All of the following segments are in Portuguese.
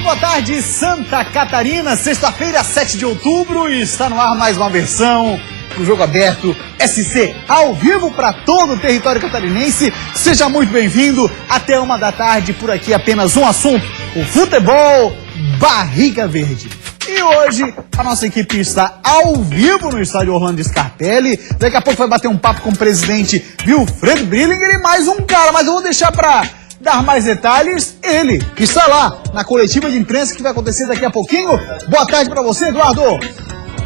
muito boa tarde, Santa Catarina. Sexta-feira, 7 de outubro, e está no ar mais uma versão do Jogo Aberto SC, ao vivo para todo o território catarinense. Seja muito bem-vindo. Até 1 da tarde, por aqui apenas um assunto: o futebol barriga verde. E hoje a nossa equipe está ao vivo no estádio Orlando Scarpelli. Daqui a pouco vai bater um papo com o presidente Wilfredo Brillinger e mais um cara, mas eu vou deixar para dar mais detalhes ele, que está lá na coletiva de imprensa que vai acontecer daqui a pouquinho. Boa tarde para você, Eduardo.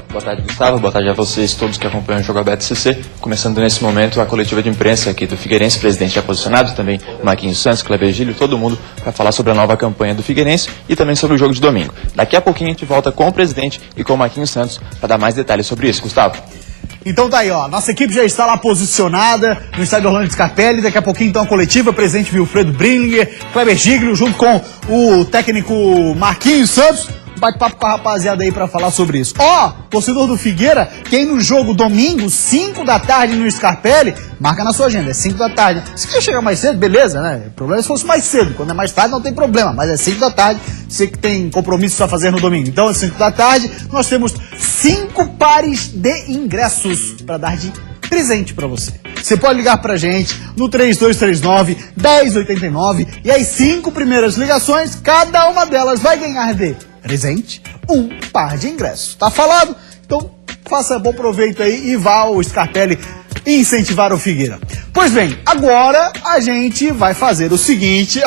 Boa tarde, Gustavo. Boa tarde a vocês, todos que acompanham o Jogo Aberto CC. Começando nesse momento a coletiva de imprensa aqui do Figueirense, presidente já posicionado, também Marquinhos Santos, Kleber Gílio, todo mundo para falar sobre a nova campanha do Figueirense e também sobre o jogo de domingo. Daqui a pouquinho a gente volta com o presidente e com o Marquinhos Santos para dar mais detalhes sobre isso. Gustavo. Então tá aí, ó, nossa equipe já está lá posicionada no estádio Orlando Scarpelli. Daqui a pouquinho então a coletiva, presidente Wilfredo Brillinger, Kleber Gílio, junto com o técnico Marquinhos Santos. Bate-papo com a rapaziada aí pra falar sobre isso. Ó, torcedor do Figueira, quem no jogo domingo, 5 da tarde no Scarpelli, marca na sua agenda, é 5 da tarde. Se quer chegar mais cedo, beleza, né? O problema é se fosse mais cedo. Quando é mais tarde não tem problema, mas é 5 da tarde, você que tem compromisso a fazer no domingo. Então é 5 da tarde, nós temos 5 pares de ingressos pra dar de presente pra você. Você pode ligar pra gente no 3239-1089 e as 5 primeiras ligações, cada uma delas vai ganhar de presente um par de ingressos. Tá falado? Então faça bom proveito aí e vá ao Scarpelli incentivar o Figueira. Pois bem, agora a gente vai fazer o seguinte,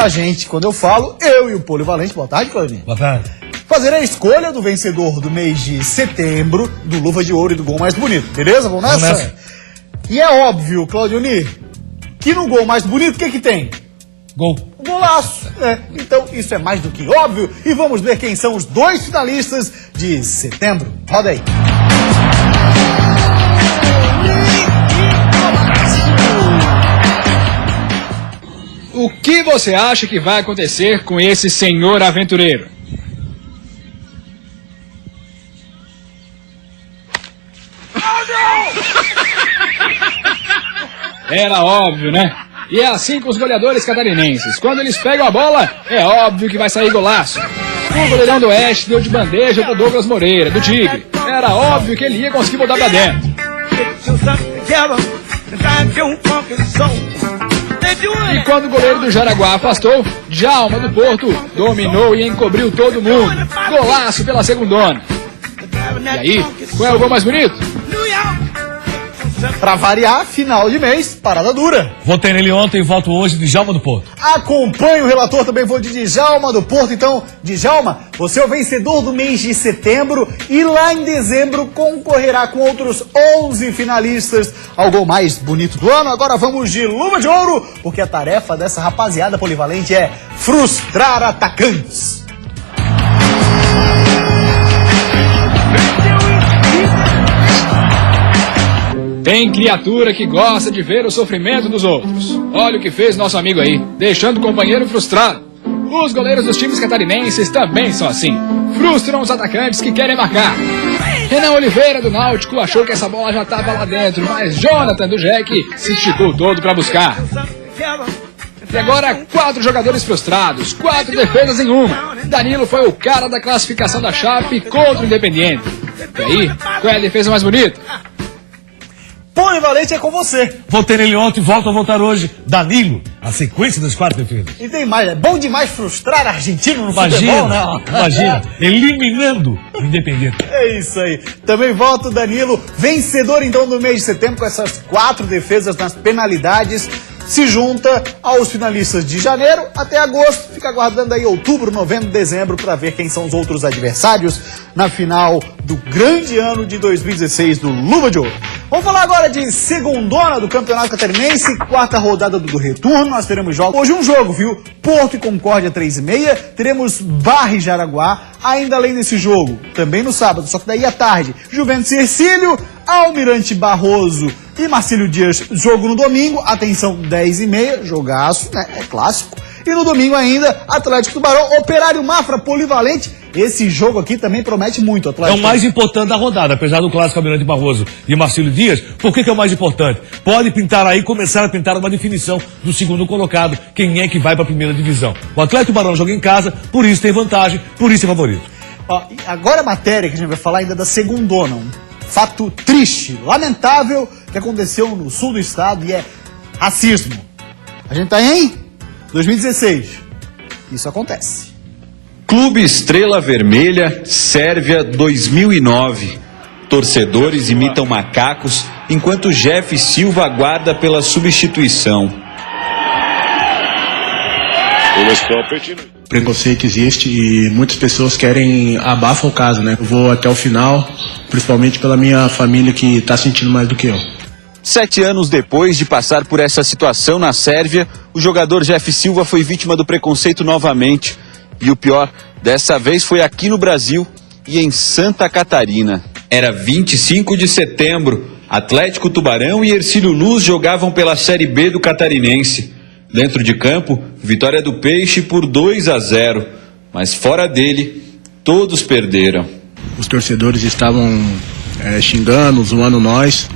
quando eu falo, eu e o Polivalente. Boa tarde, Claudinho. Boa tarde. Fazer a escolha do vencedor do mês de setembro, do Luva de Ouro e do Gol Mais Bonito. Beleza? Vamos nessa? Vamos nessa. E é óbvio, Claudio Ni, que no Gol Mais Bonito, o que tem? Gol. Golaço, né? Então isso é mais do que óbvio. E vamos ver quem são os 2 finalistas de setembro. Roda aí. O que você acha que vai acontecer com esse senhor aventureiro? Era óbvio, né? E é assim com os goleadores catarinenses. Quando eles pegam a bola, é óbvio que vai sair golaço. O goleirão do Oeste deu de bandeja pro Douglas Moreira, do Tigre. Era óbvio que ele ia conseguir botar pra dentro. E quando o goleiro do Jaraguá afastou, Djalma do Porto dominou e encobriu todo mundo. Golaço pela segundona. E aí, qual é o gol mais bonito? Pra variar, final de mês, parada dura. Votei nele ontem e voto hoje de Djalma do Porto. Acompanhe o relator, também vou de Djalma do Porto. Então, Djalma, você é o vencedor do mês de setembro e lá em dezembro concorrerá com outros 11 finalistas ao gol mais bonito do ano. Agora vamos de Luva de Ouro, porque a tarefa dessa rapaziada polivalente é frustrar atacantes. Tem criatura que gosta de ver o sofrimento dos outros. Olha o que fez nosso amigo aí, deixando o companheiro frustrado. Os goleiros dos times catarinenses também são assim. Frustram os atacantes que querem marcar. Renan Oliveira, do Náutico, achou que essa bola já estava lá dentro, mas Jonathan, do Jack, se esticou todo para buscar. E agora 4 jogadores frustrados, 4 defesas em uma. Danilo foi o cara da classificação da Chape contra o Independiente. E aí, qual é a defesa mais bonita? Polivalente é com você. Votei nele ontem e volto a votar hoje. Danilo, a sequência das 4 defesas. E tem mais, é bom demais frustrar argentino no futebol, né? Imagina, eliminando o Independiente. É isso aí. Também voto Danilo, vencedor então do mês de setembro com essas 4 defesas nas penalidades. Se junta aos finalistas de janeiro até agosto. Fica aguardando aí outubro, novembro, dezembro para ver quem são os outros adversários na final do grande ano de 2016 do Luva de Ouro. Vamos falar agora de segundona do Campeonato Catarinense, 4ª rodada do retorno. Nós teremos jogos. Hoje um jogo, viu? Porto e Concórdia, 3h30. Teremos Barra e Jaraguá. Ainda além desse jogo, também no sábado, só que daí à tarde, Juventus e Ercílio, Almirante Barroso e Marcílio Dias, jogo no domingo. Atenção, 10h30, jogaço, né? É clássico. E no domingo ainda, Atlético Tubarão, Operário Mafra, polivalente. Esse jogo aqui também promete muito, Atlético. É o mais importante da rodada, apesar do clássico Almirante Barroso e Marcílio Dias. Por que é o mais importante? Pode pintar aí, começar a pintar uma definição do segundo colocado, quem é que vai para a primeira divisão. O Atlético Tubarão joga em casa, por isso tem vantagem, por isso é favorito. Ó, e agora a matéria que a gente vai falar ainda da segundona, um fato triste, lamentável, que aconteceu no sul do estado e é racismo. A gente tá em 2016. Isso acontece. Clube Estrela Vermelha, Sérvia 2009. Torcedores imitam macacos enquanto Jeff Silva aguarda pela substituição. Preconceito existe e muitas pessoas querem abafar o caso, né? Eu vou até o final, principalmente pela minha família que está sentindo mais do que eu. 7 anos depois de passar por essa situação na Sérvia, o jogador Jeff Silva foi vítima do preconceito novamente. E o pior, dessa vez foi aqui no Brasil e em Santa Catarina. Era 25 de setembro, Atlético Tubarão e Hercílio Luz jogavam pela Série B do Catarinense. Dentro de campo, vitória do Peixe por 2-0, mas fora dele, todos perderam. Os torcedores estavam xingando, zoando nós,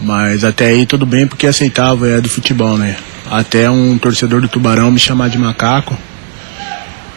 mas até aí tudo bem porque aceitava, é do futebol, né? Até um torcedor do Tubarão me chamar de macaco.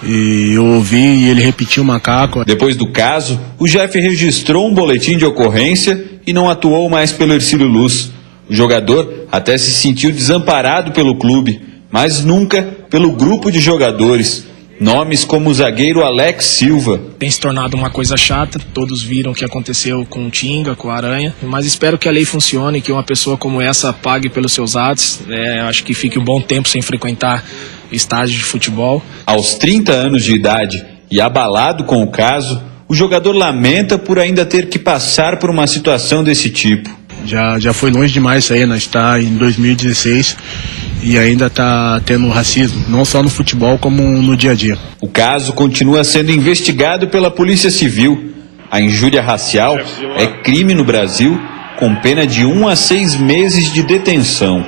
E eu ouvi e ele repetiu o macaco. Depois do caso, o Jeff registrou um boletim de ocorrência e não atuou mais pelo Hercílio Luz. O jogador até se sentiu desamparado pelo clube, mas nunca pelo grupo de jogadores. Nomes como o zagueiro Alex Silva. Tem se tornado uma coisa chata, todos viram o que aconteceu com o Tinga, com a Aranha, mas espero que a lei funcione, que uma pessoa como essa pague pelos seus atos. Acho que fique um bom tempo sem frequentar estádio de futebol. Aos 30 anos de idade e abalado com o caso, o jogador lamenta por ainda ter que passar por uma situação desse tipo. Já foi longe demais isso aí, nós está em 2016 e ainda está tendo racismo, não só no futebol como no dia a dia. O caso continua sendo investigado pela Polícia Civil. A injúria racial é crime no Brasil, com pena de 1 a 6 meses de detenção.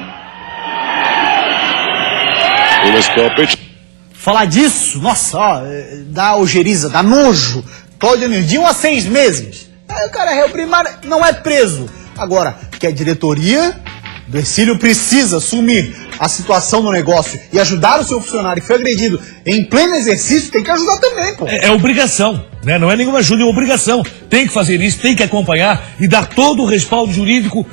Falar disso, nossa, ó, dá ojeriza, dá nojo. Cláudio Nir, de 1 a 6 meses. Aí o cara é réu primário, não é preso. Agora, que a diretoria do Hercílio precisa assumir a situação do negócio e ajudar o seu funcionário que foi agredido em pleno exercício, tem que ajudar também, pô. É obrigação, né? Não é nenhuma ajuda, é obrigação. Tem que fazer isso, tem que acompanhar e dar todo o respaldo jurídico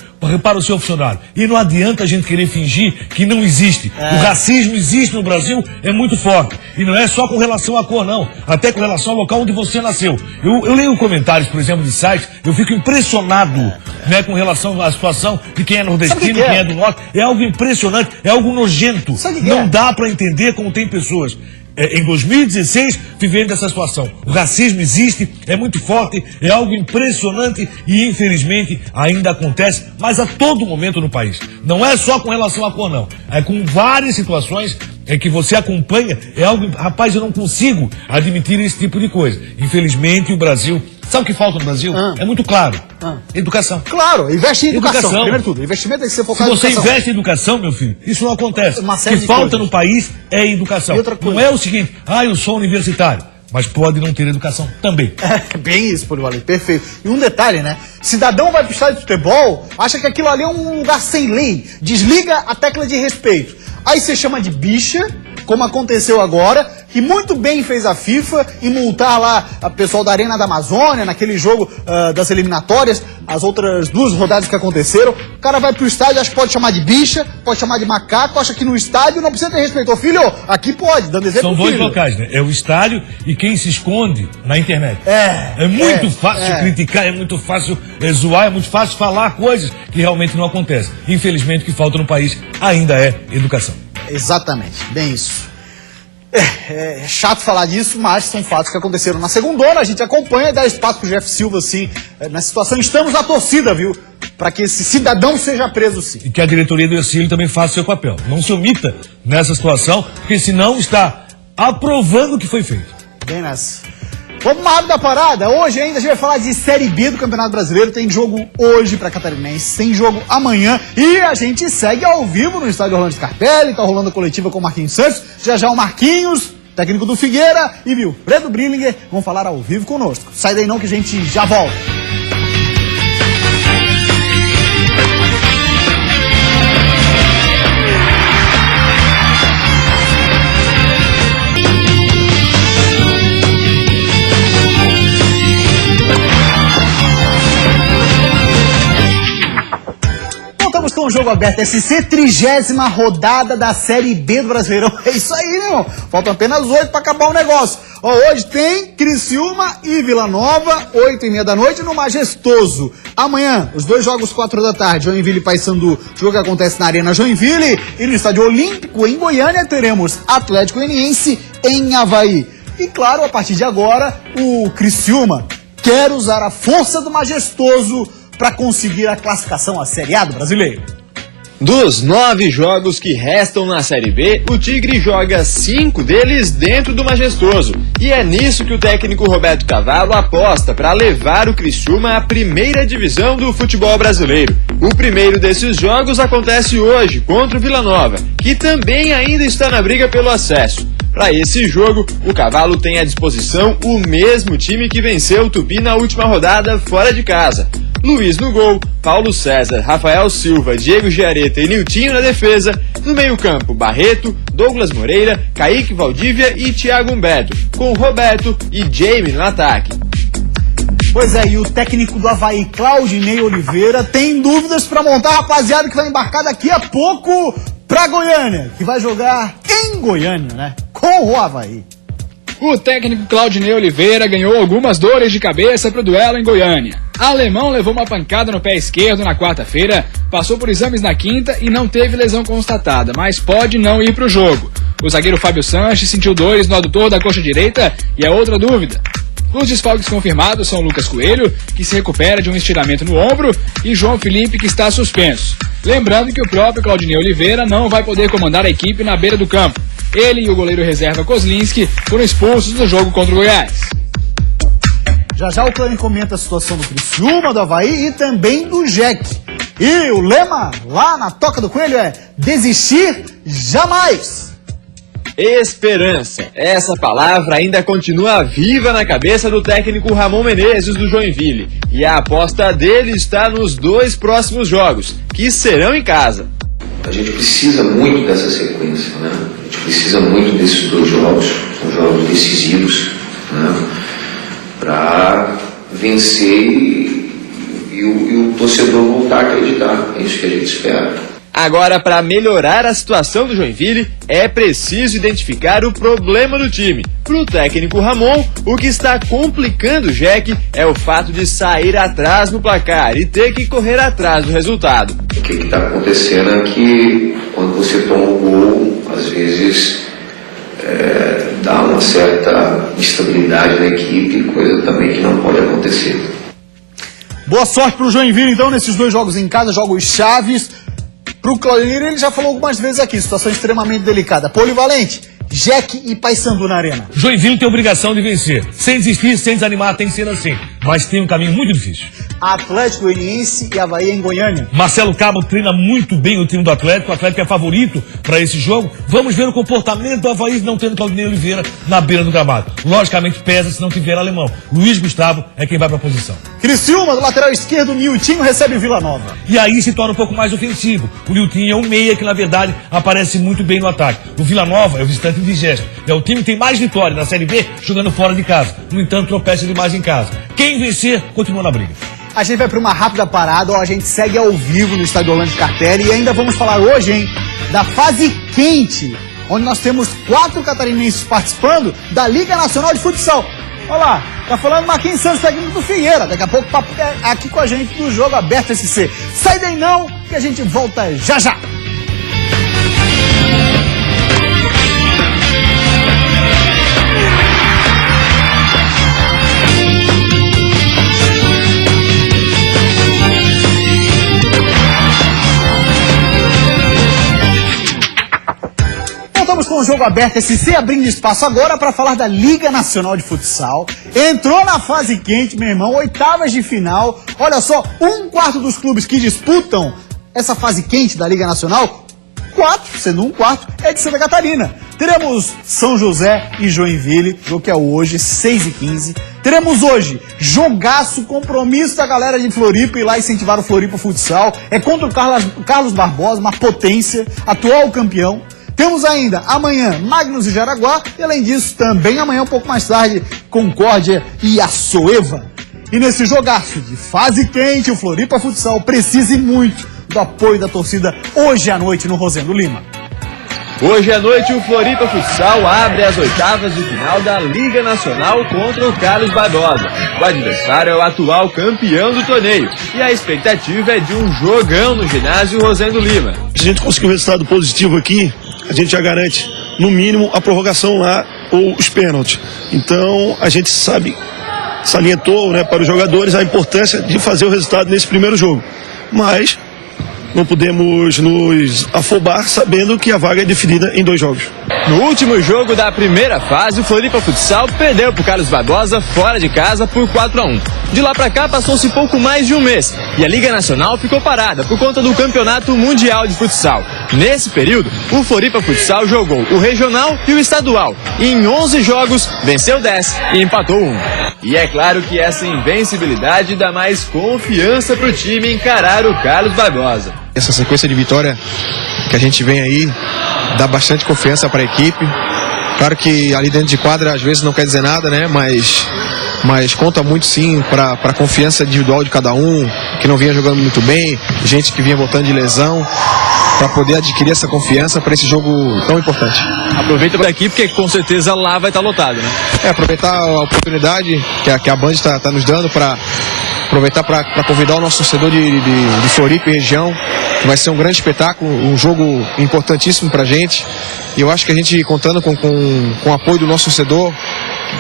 para o seu funcionário. E não adianta a gente querer fingir que não existe. O racismo existe no Brasil, é muito forte. E não é só com relação à cor, não. Até com relação ao local onde você nasceu. Eu leio comentários, por exemplo, de sites, eu fico impressionado, né, com relação à situação de quem é nordestino, quem é do norte. É algo impressionante, é algo nojento. Não dá para entender como tem pessoas em 2016 vivendo essa situação. O racismo existe, é muito forte, é algo impressionante e infelizmente ainda acontece, mas a todo momento no país. Não é só com relação à cor, não. É com várias situações que você acompanha, é algo, rapaz, eu não consigo admitir esse tipo de coisa. Infelizmente o Brasil, sabe o que falta no Brasil? É muito claro. Educação. Claro, investe em educação. Primeiro de tudo, investimento tem que ser focado em educação. Se você investe em educação, meu filho, isso não acontece. O que falta no país é educação. Não é o seguinte, eu sou universitário, mas pode não ter educação também. É bem isso, Polivalente, perfeito. E um detalhe, né? Cidadão vai pro estádio de futebol, acha que aquilo ali é um lugar sem lei, desliga a tecla de respeito. Aí você chama de bicha, como aconteceu agora, que muito bem fez a FIFA em multar lá a pessoal da Arena da Amazônia, naquele jogo das eliminatórias, as outras 2 rodadas que aconteceram. O cara vai pro estádio, acha que pode chamar de bicha, pode chamar de macaco, acha que no estádio não precisa ter respeito. Ô filho, aqui pode, dando exemplo. São 2 locais, né? É o estádio e quem se esconde na internet. É muito fácil criticar, é muito fácil zoar, é muito fácil falar coisas que realmente não acontecem. Infelizmente o que falta no país ainda é educação. Exatamente, bem isso. É chato falar disso, mas são fatos que aconteceram na segundona. A gente acompanha e dá espaço pro Jeff Silva, assim, na situação. Estamos na torcida, viu? Para que esse cidadão seja preso, sim. E que a diretoria do Hercílio também faça seu papel. Não se omita nessa situação, porque senão está aprovando o que foi feito. Bem nessa. Vamos uma rápida parada. Hoje ainda a gente vai falar de Série B do Campeonato Brasileiro. Tem jogo hoje para Catarinense, tem jogo amanhã. E a gente segue ao vivo no estádio Orlando Scarpelli. Tá rolando a coletiva com o Marquinhos Santos. Já o Marquinhos, técnico do Figueira, e Wilfredo Brillinger vão falar ao vivo conosco. Sai daí não que a gente já volta. Com o Jogo Aberto SC, 30ª rodada da Série B do Brasileirão. É isso aí, meu irmão. Faltam apenas 8 para acabar o negócio. Hoje tem Criciúma e Vila Nova, 8h30 da noite, no Majestoso. Amanhã, os dois jogos, 4 da tarde, Joinville e Paysandu. O jogo acontece na Arena Joinville. E no Estádio Olímpico, em Goiânia, teremos Atlético Goianiense em Avaí. E claro, a partir de agora, o Criciúma quer usar a força do Majestoso para conseguir a classificação à Série A do Brasileiro. Dos 9 jogos que restam na Série B, o Tigre joga 5 deles dentro do Majestoso. E é nisso que o técnico Roberto Cavalo aposta para levar o Criciúma à primeira divisão do futebol brasileiro. O primeiro desses jogos acontece hoje, contra o Vila Nova, que também ainda está na briga pelo acesso. Para esse jogo, o Cavalo tem à disposição o mesmo time que venceu o Tupi na última rodada fora de casa. Luiz no gol, Paulo César, Rafael Silva, Diego Giareta e Niltinho na defesa. No meio-campo, Barreto, Douglas Moreira, Kaique Valdívia e Thiago Humberto, com Roberto e Jamie no ataque. Pois é, e o técnico do Avaí, Claudinei Oliveira, tem dúvidas para montar a rapaziada que vai embarcar daqui a pouco para Goiânia, que vai jogar em Goiânia, né? Com o Avaí. O técnico Claudinei Oliveira ganhou algumas dores de cabeça para o duelo em Goiânia. Alemão levou uma pancada no pé esquerdo na quarta-feira, passou por exames na quinta e não teve lesão constatada, mas pode não ir para o jogo. O zagueiro Fábio Sanches sentiu dores no adutor da coxa direita e é outra dúvida. Os desfalques confirmados são Lucas Coelho, que se recupera de um estiramento no ombro, e João Felipe, que está suspenso. Lembrando que o próprio Claudinei Oliveira não vai poder comandar a equipe na beira do campo. Ele e o goleiro reserva Kozlinski foram expulsos no jogo contra o Goiás. Já o Clãin comenta a situação do Criciúma, do Avaí e também do Jack. E o lema lá na Toca do Coelho é desistir jamais. Esperança. Essa palavra ainda continua viva na cabeça do técnico Ramon Menezes do Joinville. E a aposta dele está nos 2 próximos jogos, que serão em casa. A gente precisa muito dessa sequência, né? A gente precisa muito desses 2 jogos, são jogos decisivos, né? Para vencer e o torcedor voltar a acreditar. É isso que a gente espera. Agora, para melhorar a situação do Joinville, é preciso identificar o problema do time. Para o técnico Ramon, o que está complicando o Jack é o fato de sair atrás no placar e ter que correr atrás do resultado. O que está acontecendo é que quando você toma o gol, às vezes dá uma certa instabilidade na equipe, coisa também que não pode acontecer. Boa sorte para o Joinville, então, nesses 2 jogos em casa, jogos chaves. Para o Claudinei, ele já falou algumas vezes aqui, situação extremamente delicada. Polivalente, Jack e Paysandu na arena. Joinville tem obrigação de vencer. Sem desistir, sem desanimar, tem que ser assim. Mas tem um caminho muito difícil. Atlético Goianiense e Avaí em Goiânia. Marcelo Cabo treina muito bem o time do Atlético. O Atlético é favorito para esse jogo. Vamos ver o comportamento do Avaí não tendo Claudinei Oliveira na beira do gramado. Logicamente pesa se não tiver alemão. Luiz Gustavo é quem vai para a posição. Criciúma, do lateral esquerdo, o Niltinho recebe o Vila Nova. E aí se torna um pouco mais ofensivo. O Niltinho é um meia que, na verdade, aparece muito bem no ataque. O Vila Nova é o visitante indigesto. É o time que tem mais vitória na Série B jogando fora de casa. No entanto, tropeça demais em casa. Quem vencer, continua na briga. A gente vai para uma rápida parada, a gente segue ao vivo no estádio Orlando Scarpelli e ainda vamos falar hoje, hein, da fase quente, onde nós temos 4 catarinenses participando da Liga Nacional de Futsal. Olha lá, tá falando Marquinhos Santos, técnico do Figueira. Daqui a pouco papo aqui com a gente do Jogo Aberto SC. Sai daí não, que a gente volta já já. com o Jogo Aberto SC abrindo espaço agora para falar da Liga Nacional de Futsal. Entrou na fase quente, meu irmão, oitavas de final. Olha só, 1/4 dos clubes que disputam essa fase quente da Liga Nacional, 4, sendo 1/4, é de Santa Catarina. Teremos São José e Joinville, jogo que é hoje, 6h15. Teremos hoje jogaço, compromisso da galera de Floripa, ir lá incentivar o Floripa Futsal. É contra o Carlos Barbosa, uma potência, atual campeão. Temos ainda amanhã Magnus e Jaraguá, e além disso também amanhã um pouco mais tarde Concórdia e Açoeva. E nesse jogaço de fase quente, o Floripa Futsal precisa muito do apoio da torcida hoje à noite no Rosendo Lima. Hoje à noite o Floripa Futsal abre as oitavas de final da Liga Nacional contra o Carlos Barbosa. O adversário é o atual campeão do torneio e a expectativa é de um jogão no ginásio Rosendo Lima. Se a gente conseguir um resultado positivo aqui, a gente já garante no mínimo a prorrogação lá ou os pênaltis. Então a gente salientou, né, para os jogadores a importância de fazer o resultado nesse primeiro jogo. Mas não podemos nos afobar sabendo que a vaga é definida em 2 jogos. No último jogo da primeira fase, o Floripa Futsal perdeu para o Carlos Barbosa fora de casa por 4-1. De lá para cá passou-se pouco mais de um mês e a Liga Nacional ficou parada por conta do Campeonato Mundial de Futsal. Nesse período, o Floripa Futsal jogou o regional e o estadual. E em 11 jogos, venceu 10 e empatou 1. E é claro que essa invencibilidade dá mais confiança para o time encarar o Carlos Barbosa. Essa sequência de vitória que a gente vem aí dá bastante confiança para a equipe. Claro que ali dentro de quadra às vezes não quer dizer nada, né? Mas conta muito sim para a confiança individual de cada um, que não vinha jogando muito bem, gente que vinha voltando de lesão, para poder adquirir essa confiança para esse jogo tão importante. Aproveita por aqui porque com certeza lá vai estar lotado, né? Aproveitar a oportunidade que a Band está nos dando para aproveitar para convidar o nosso torcedor de Floripa e região, que vai ser um grande espetáculo, um jogo importantíssimo para a gente. E eu acho que a gente, contando com o apoio do nosso torcedor,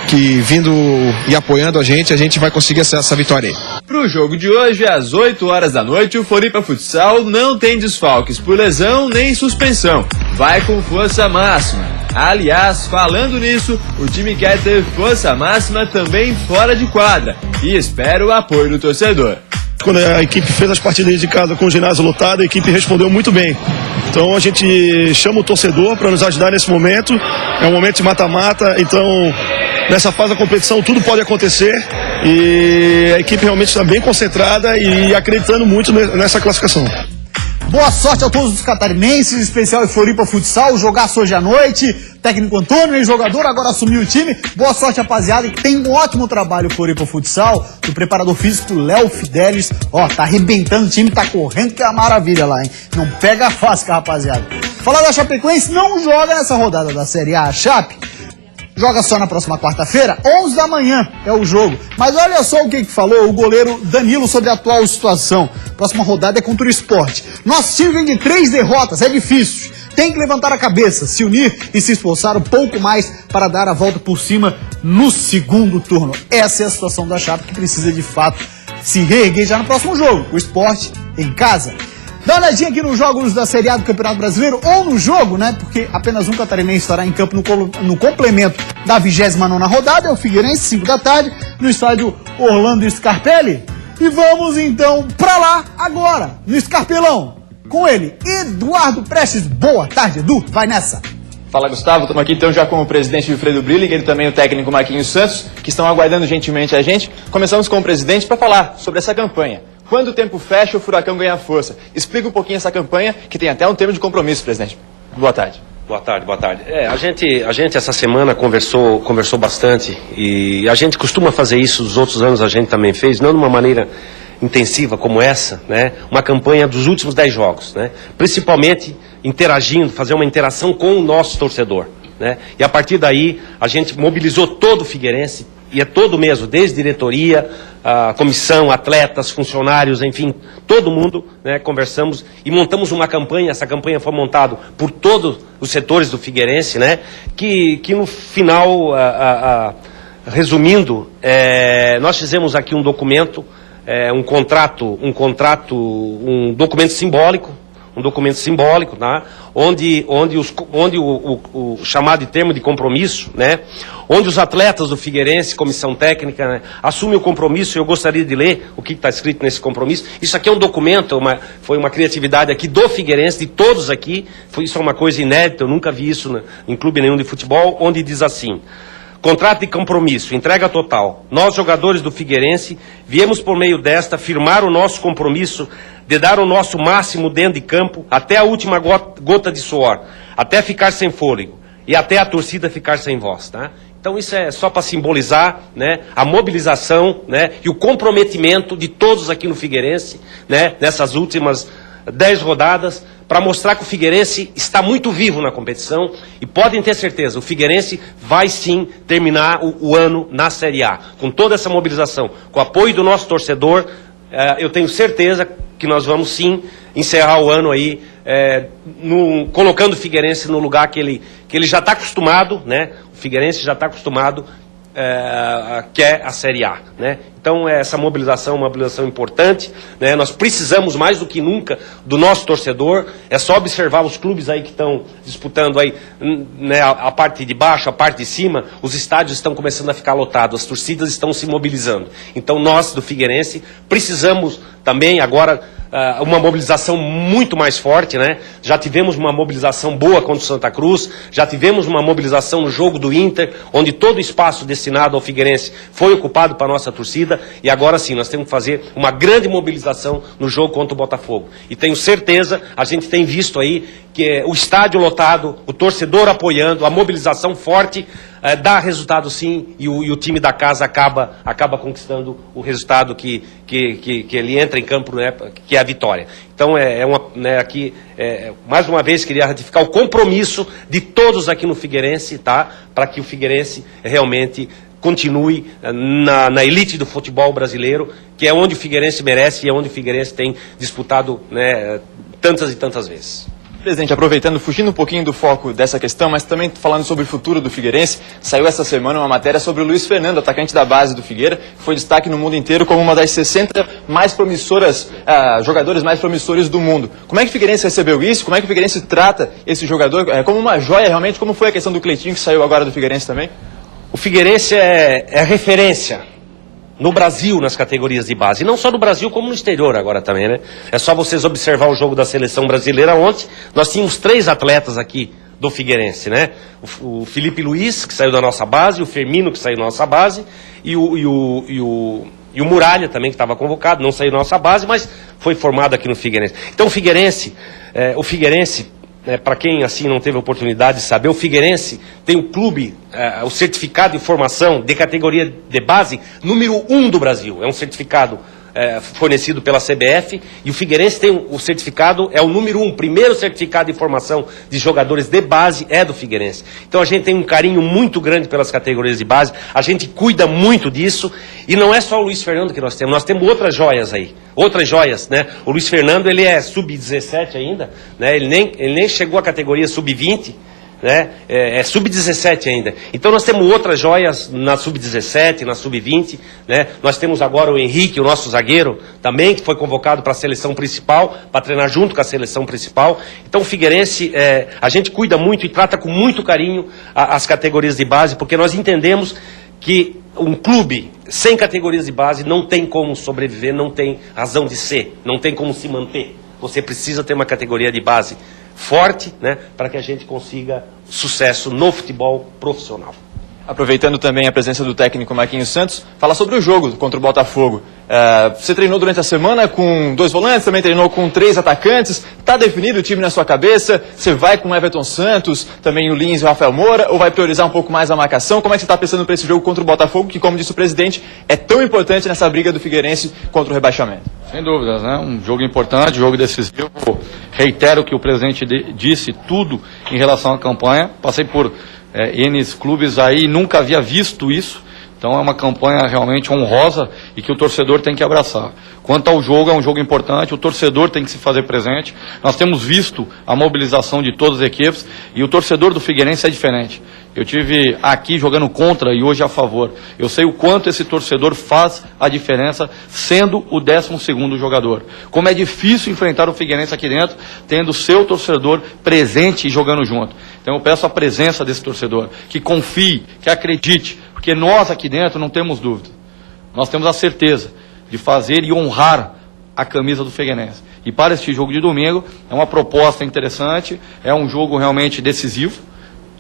que vindo e apoiando a gente vai conseguir essa vitória aí. Pro jogo de hoje, às 8 horas da noite, o Floripa Futsal não tem desfalques por lesão nem suspensão. Vai com força máxima. Aliás, falando nisso, o time quer ter força máxima também fora de quadra e espera o apoio do torcedor. Quando a equipe fez as partidas de casa com o ginásio lotado, a equipe respondeu muito bem. Então a gente chama o torcedor para nos ajudar nesse momento. É um momento de mata-mata, então nessa fase da competição tudo pode acontecer e a equipe realmente está bem concentrada e acreditando muito nessa classificação. Boa sorte a todos os catarinenses, em especial em Floripa Futsal, jogaço hoje à noite. Técnico Antônio, ex-jogador, agora assumiu o time. Boa sorte, rapaziada, que tem um ótimo trabalho o Floripa Futsal, do preparador físico Léo Fidelis. Ó, tá arrebentando o time, tá correndo, que é uma maravilha lá, hein? Não pega fácil, rapaziada. Falar da Chapecoense, não joga nessa rodada da Série A. A Chape joga só na próxima quarta-feira, 11 da manhã é o jogo. Mas olha só o que falou o goleiro Danilo sobre a atual situação. Próxima rodada é contra o Sport. Nosso time vem de 3 derrotas, é difícil. Tem que levantar a cabeça, se unir e se esforçar um pouco mais para dar a volta por cima no segundo turno. Essa é a situação da Chape, que precisa de fato se reerguer já no próximo jogo. O Sport em casa. Dá uma olhadinha aqui nos jogos da Série A do Campeonato Brasileiro, ou no jogo, né? Porque apenas um catarinense estará em campo no complemento da 29ª rodada, é o Figueirense, 5 da tarde, no estádio Orlando Scarpelli. E vamos então pra lá agora, no Escarpelão, com ele, Eduardo Prestes. Boa tarde, Edu, vai nessa. Fala, Gustavo, estamos aqui então já com o presidente Wilfredo Brillinger e também o técnico Marquinhos Santos, que estão aguardando gentilmente a gente. Começamos com o presidente para falar sobre essa campanha. Quando o tempo fecha, o furacão ganha força. Explica um pouquinho essa campanha, que tem até um termo de compromisso, presidente. Boa tarde. Boa tarde, boa tarde. A gente essa semana conversou bastante e a gente costuma fazer isso, os outros anos a gente também fez, não de uma maneira intensiva como essa, né? Uma campanha dos últimos 10 jogos, né? Principalmente interagindo, fazer uma interação com o nosso torcedor, né? E a partir daí a gente mobilizou todo o Figueirense, e é todo mesmo, desde diretoria, a comissão, atletas, funcionários, enfim, todo mundo, né, conversamos e montamos uma campanha. Essa campanha foi montada por todos os setores do Figueirense, né, que no final, resumindo, nós fizemos aqui um documento, um documento simbólico, um documento simbólico, tá? Onde o chamado de termo de compromisso, né? Onde os atletas do Figueirense, comissão técnica, né, assumem o compromisso. Eu gostaria de ler o que está escrito nesse compromisso. Isso aqui é um documento, foi uma criatividade aqui do Figueirense, de todos aqui. Isso é uma coisa inédita, eu nunca vi isso em clube nenhum de futebol, onde diz assim: contrato de compromisso, entrega total. Nós, jogadores do Figueirense, viemos por meio desta firmar o nosso compromisso de dar o nosso máximo dentro de campo até a última gota de suor, até ficar sem fôlego e até a torcida ficar sem voz, tá? Então isso é só para simbolizar, né, a mobilização, né, e o comprometimento de todos aqui no Figueirense, né, nessas últimas 10 rodadas, para mostrar que o Figueirense está muito vivo na competição e podem ter certeza, o Figueirense vai sim terminar o ano na Série A. Com toda essa mobilização, com o apoio do nosso torcedor, eu tenho certeza que nós vamos sim encerrar o ano aí colocando o Figueirense no lugar que ele já está acostumado, né? O Figueirense já está acostumado, que é a Série A, né? Então essa mobilização é uma mobilização importante, né? Nós precisamos mais do que nunca do nosso torcedor. É só observar os clubes aí que estão disputando aí, né, a parte de baixo, a parte de cima, os estádios estão começando a ficar lotados, as torcidas estão se mobilizando. Então nós do Figueirense precisamos também agora uma mobilização muito mais forte, né? Já tivemos uma mobilização boa contra o Santa Cruz, já tivemos uma mobilização no jogo do Inter, onde todo o espaço destinado ao Figueirense foi ocupado para a nossa torcida, e agora sim, nós temos que fazer uma grande mobilização no jogo contra o Botafogo. E tenho certeza, a gente tem visto aí, que o estádio lotado, o torcedor apoiando, a mobilização forte, dá resultado sim, e o time da casa acaba conquistando o resultado que ele entra em campo, né, que é a vitória. Então, mais uma vez, queria ratificar o compromisso de todos aqui no Figueirense, tá? Para que o Figueirense realmente continue na elite do futebol brasileiro, que é onde o Figueirense merece e é onde o Figueirense tem disputado, né, tantas e tantas vezes. Presidente, aproveitando, fugindo um pouquinho do foco dessa questão, mas também falando sobre o futuro do Figueirense, saiu essa semana uma matéria sobre o Luiz Fernando, atacante da base do Figueira, que foi destaque no mundo inteiro como uma das 60 mais promissoras, jogadores mais promissores do mundo. Como é que o Figueirense recebeu isso? Como é que o Figueirense trata esse jogador como uma joia realmente? Como foi a questão do Cleitinho, que saiu agora do Figueirense também? O Figueirense é referência no Brasil nas categorias de base, e não só no Brasil como no exterior agora também, né? É só vocês observar o jogo da seleção brasileira ontem, nós tínhamos 3 atletas aqui do Figueirense, né? O Felipe Luiz, que saiu da nossa base, o Firmino, que saiu da nossa base, e o Muralha também, que estava convocado, não saiu da nossa base, mas foi formado aqui no Figueirense. Então o Figueirense, para quem assim não teve a oportunidade de saber, o Figueirense tem o clube, o certificado de formação de categoria de base número 1 do Brasil. É um certificado fornecido pela CBF, e o Figueirense tem o certificado, é o número 1, primeiro certificado de formação de jogadores de base é do Figueirense. Então a gente tem um carinho muito grande pelas categorias de base, a gente cuida muito disso, e não é só o Luiz Fernando que nós temos outras joias aí, outras joias, né? O Luiz Fernando, ele é sub-17 ainda, né? Ele nem chegou à categoria sub-20, né? É sub-17 ainda. Então nós temos outras joias na sub-17, na sub-20, né? Nós temos agora o Henrique, o nosso zagueiro, também, que foi convocado para a seleção principal, para treinar junto com a seleção principal. Então o Figueirense, a gente cuida muito e trata com muito carinho as categorias de base, porque nós entendemos que um clube sem categorias de base não tem como sobreviver, não tem razão de ser, não tem como se manter. Você precisa ter uma categoria de base forte, né, para que a gente consiga sucesso no futebol profissional. Aproveitando também a presença do técnico Marquinhos Santos, fala sobre o jogo contra o Botafogo. Você treinou durante a semana com 2 volantes, também treinou com 3 atacantes. Está definido o time na sua cabeça? Você vai com o Everton Santos, também o Lins e o Rafael Moura, ou vai priorizar um pouco mais a marcação? Como é que você está pensando para esse jogo contra o Botafogo, que, como disse o presidente, é tão importante nessa briga do Figueirense contra o rebaixamento? Sem dúvidas, né? Um jogo importante, jogo decisivo. Reitero que o presidente disse tudo em relação à campanha. Passei por N clubes aí, nunca havia visto isso. Então é uma campanha realmente honrosa e que o torcedor tem que abraçar. Quanto ao jogo, é um jogo importante, o torcedor tem que se fazer presente. Nós temos visto a mobilização de todas as equipes e o torcedor do Figueirense é diferente. Eu tive aqui jogando contra e hoje a favor. Eu sei o quanto esse torcedor faz a diferença sendo o 12º jogador. Como é difícil enfrentar o Figueirense aqui dentro, tendo o seu torcedor presente e jogando junto. Então eu peço a presença desse torcedor, que confie, que acredite, porque nós aqui dentro não temos dúvida. Nós temos a certeza de fazer e honrar a camisa do Figueirense. E para este jogo de domingo, é uma proposta interessante, é um jogo realmente decisivo.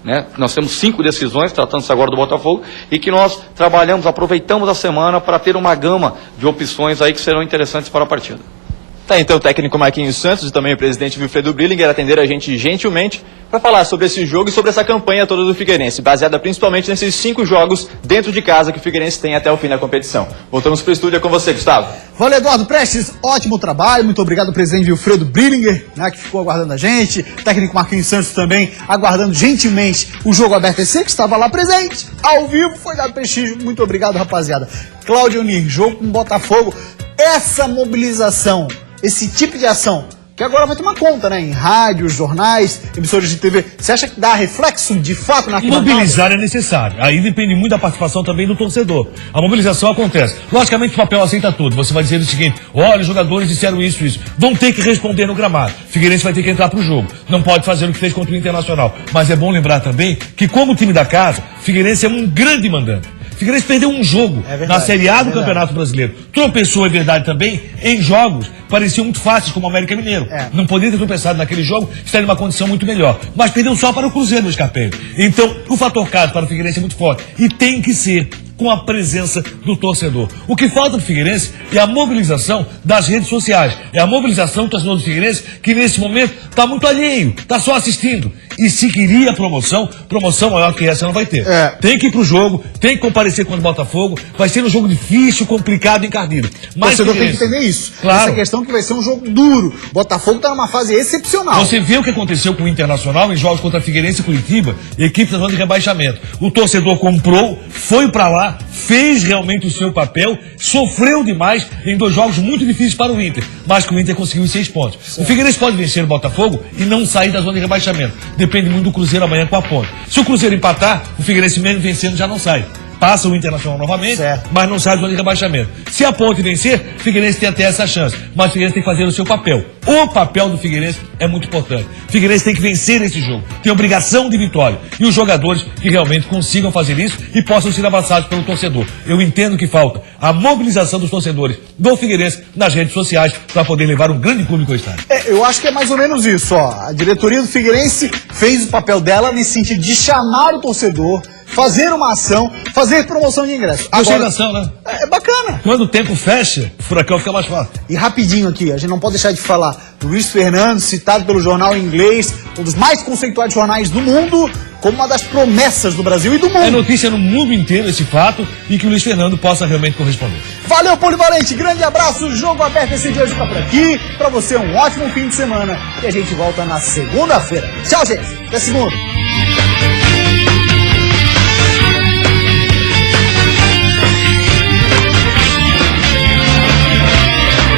Né? Nós temos 5 decisões, tratando-se agora do Botafogo, e que nós trabalhamos, aproveitamos a semana para ter uma gama de opções aí que serão interessantes para a partida. Tá, então o técnico Marquinhos Santos e também o presidente Wilfredo Brillinger atenderam a gente gentilmente para falar sobre esse jogo e sobre essa campanha toda do Figueirense, baseada principalmente nesses 5 jogos dentro de casa que o Figueirense tem até o fim da competição. Voltamos para o estúdio, é com você, Gustavo. Valeu, Eduardo Prestes, ótimo trabalho, muito obrigado presidente Wilfredo Brillinger, né, que ficou aguardando a gente, técnico Marquinhos Santos também aguardando gentilmente o jogo aberto EC, que estava lá presente, ao vivo, foi dado prestígio, muito obrigado, rapaziada. Cláudio Unir, jogo com o Botafogo, essa mobilização, esse tipo de ação, que agora vai tomar conta, né? Em rádios, jornais, emissoras de TV. Você acha que dá reflexo, de fato, na arquibancada? Mobilizar é necessário. Aí depende muito da participação também do torcedor. A mobilização acontece. Logicamente o papel aceita tudo. Você vai dizer o seguinte, olha, os jogadores disseram isso. Vão ter que responder no gramado. Figueirense vai ter que entrar pro jogo. Não pode fazer o que fez contra o Internacional. Mas é bom lembrar também que, como time da casa, Figueirense é um grande mandante. Figueirense perdeu um jogo na Série A do Campeonato Brasileiro. Tropeçou, é verdade também, em jogos que pareciam muito fáceis, como o América Mineiro. Não poderia ter tropeçado naquele jogo, estaria em uma condição muito melhor. Mas perdeu só para o Cruzeiro no Scarpelli. Então, o fator casa para o Figueirense é muito forte. E tem que ser com a presença do torcedor. O que falta do Figueirense é a mobilização das redes sociais. É a mobilização do torcedor do Figueirense que nesse momento está muito alheio, está só assistindo. E se queria promoção maior que essa não vai ter. Tem que ir pro jogo, tem que comparecer contra o Botafogo. Vai ser um jogo difícil, complicado e encardido. Mas o torcedor tem que entender isso. Claro. Essa questão que vai ser um jogo duro. Botafogo está numa fase excepcional. Você vê o que aconteceu com o Internacional em jogos contra Figueirense e Curitiba, equipe da zona de rebaixamento. O torcedor comprou, foi pra lá, fez realmente o seu papel, sofreu demais em 2 jogos muito difíceis para o Inter, mas que o Inter conseguiu 6 pontos. O Figueirense pode vencer o Botafogo e não sair da zona de rebaixamento. Depende muito do Cruzeiro amanhã com a Ponte. Se o Cruzeiro empatar, o Figueirense mesmo vencendo já não sai. Passa o Internacional novamente, mas não sai da zona de rebaixamento. Se a Ponte vencer, o Figueirense tem até essa chance. Mas o Figueirense tem que fazer o seu papel. O papel do Figueirense é muito importante. O Figueirense tem que vencer esse jogo. Tem obrigação de vitória. E os jogadores que realmente consigam fazer isso e possam ser abraçados pelo torcedor. Eu entendo que falta a mobilização dos torcedores do Figueirense nas redes sociais para poder levar um grande público ao estádio. Eu acho que é mais ou menos isso, ó. A diretoria do Figueirense fez o papel dela nesse sentido de chamar o torcedor, fazer uma ação, fazer promoção de ingresso. Gostei da ação, né? É bacana. Quando o tempo fecha, o furacão fica mais fácil. E rapidinho aqui, a gente não pode deixar de falar do Luiz Fernando, citado pelo jornal inglês, um dos mais conceituados jornais do mundo, como uma das promessas do Brasil e do mundo. É notícia no mundo inteiro esse fato e que o Luiz Fernando possa realmente corresponder. Valeu, Polivalente, grande abraço, jogo aberto esse dia hoje tá por aqui. Pra você um ótimo fim de semana e a gente volta na segunda-feira. Tchau, gente, até segunda.